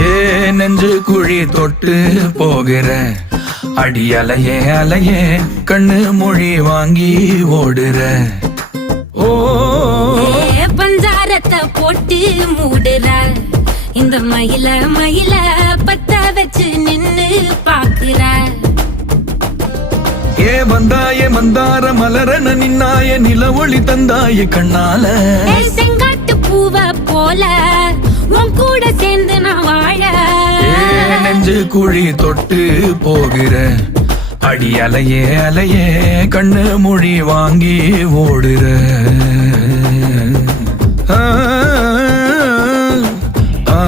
ஏ நெஞ்சு குழி தொட்டு போகிற அடி அலையே அலையே கண்ணு மொழி வாங்கி ஓடுற. ஓ பஞ்சாரத்தை போட்டு மூடுற இந்த மயில மயில பத்த வச்சு நின்னு பாக்குற. ஏ வந்தாய மந்தார மலரன நின்னாய நில ஒளி தந்தாய கண்ணால. செங்காட்டு பூவ போல உன் கூட சேர்ந்து நான் வாழ. நெஞ்சு குழி தொட்டு போகிற அடி அலையே அலையே கண்ணு மொழி வாங்கி ஓடுற. ஆ ஆ